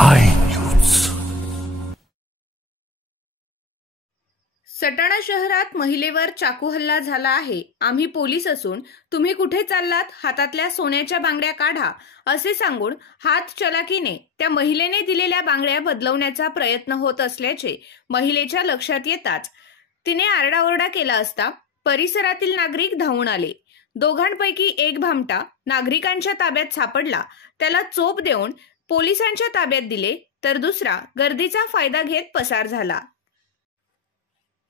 I news. Satana शहरात महिलेवर चाकू हल्ला झाला आहे। आम्ही पोलीस असून तुम्ही कुठे चाललात, हातातल्या सोन्याच्या बांगड्या काढा असे सांगून हात चलाकीने त्या महिलेने दिलेल्या बांगड्या बदलवण्याचा प्रयत्न होत असल्याचे महिलेच्या लक्षात येताच तिने आरडाओरडा केला असता परिसरातील नागरिक धावून आले। दोघांपैकी एक भामटा नागरिकांच्या ताब्यात सापडला, त्याला चोप देऊन पोलिसांच्या ताब्यात दिले, तर दुसरा गर्दीचा फायदा घेत पसार झाला।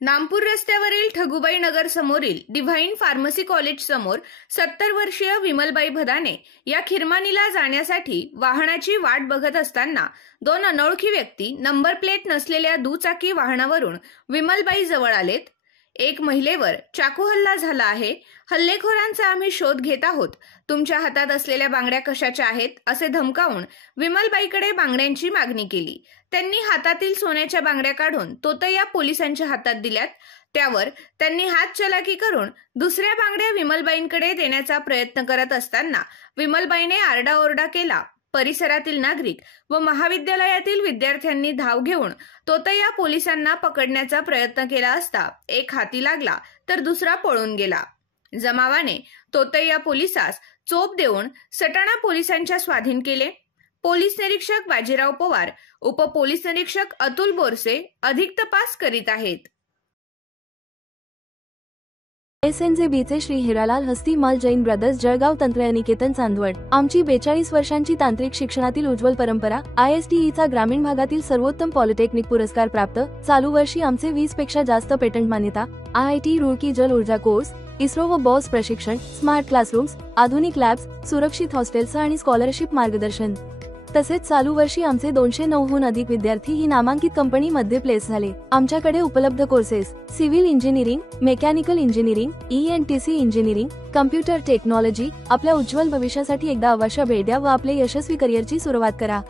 नामपूर रस्त्यावरील ठगुबाई नगर समोरील डिव्हाइन फार्मसी कॉलेज समोर 70 वर्षीय विमलबाई भदाने या खिरमानीला जाण्यासाठी वाहनाची वाट बघत असताना दोन अनोळखी व्यक्ती नंबर प्लेट नसलेल्या दुचाकी वाहनावरून विमलबाई जवळ आलेत। एक महिलेवर चाकू हल्ला झाला आहे। हल्लेखोरांचा आम्ही शोध घेत आहोत। तुमच्या हातात असलेल्या बांगड्या कशाच्या आहेत असे धमकावून विमलबाईकडे बांगड्यांची मागणी केली। त्यांनी हातातील सोन्याच्या बांगड्या काढून तोतया पोलिसांच्या हातात दिल्यात। त्यावर त्यांनी हात चलाकी करून दुसऱ्या बांगड्या विमलबाईंकडे देण्याचा प्रयत्न करत असताना विमलबाईने आरडाओरडा केला। परिसरातील नागरिक व महाविद्यालयातील विद्यार्थ्यांनी धाव घेऊन तोतया पोलिसांना पकडण्याचा प्रयत्न केला असता एक हाती लागला तर दुसरा पळून गेला। जमावाने तोतया पोलिसास चोप देऊन सटाणा पोलिसांच्या स्वाधीन केले। पोलीस निरीक्षक बाजीराव पवार, उप पोलीस निरीक्षक अतुल बोरसे अधिक तपास करीत आहेत। SNJBचे श्री हिरालाल हस्ती माल जैन ब्रदर्स जळगाव तंत्रनिकेतन चांदवड। आमची 42 वर्षांची तांत्रिक शिक्षणातील उज्ज्वल परंपरा। ISTEचा ग्रामीण भागातील सर्वोत्तम पॉलिटेक्निक पुरस्कार प्राप्त। चालू वर्षी आमचे 20 पेक्षा जास्त पेटंट मान्यता। IIT रुड़की जल ऊर्जा कोर्स, इस्रो व बॉस प्रशिक्षण, स्मार्ट क्लासरूम्स, आधुनिक लॅब्स, सुरक्षित हॉस्टेल्स आणि स्कॉलरशिप मार्गदर्शन। तसेच चालू वर्षी आमचे 209हून अधिक विद्यार्थी ही नामांकित कंपनीमध्ये प्लेस झाले। आमच्याकडे उपलब्ध courses civil engineering, mechanical engineering, ENTC engineering, computer technology. आपल्या उज्ज्वल भविष्यासाठी एकदा अवश्य भेट द्या व आपले यशस्वी करिअरची सुरुवात करा।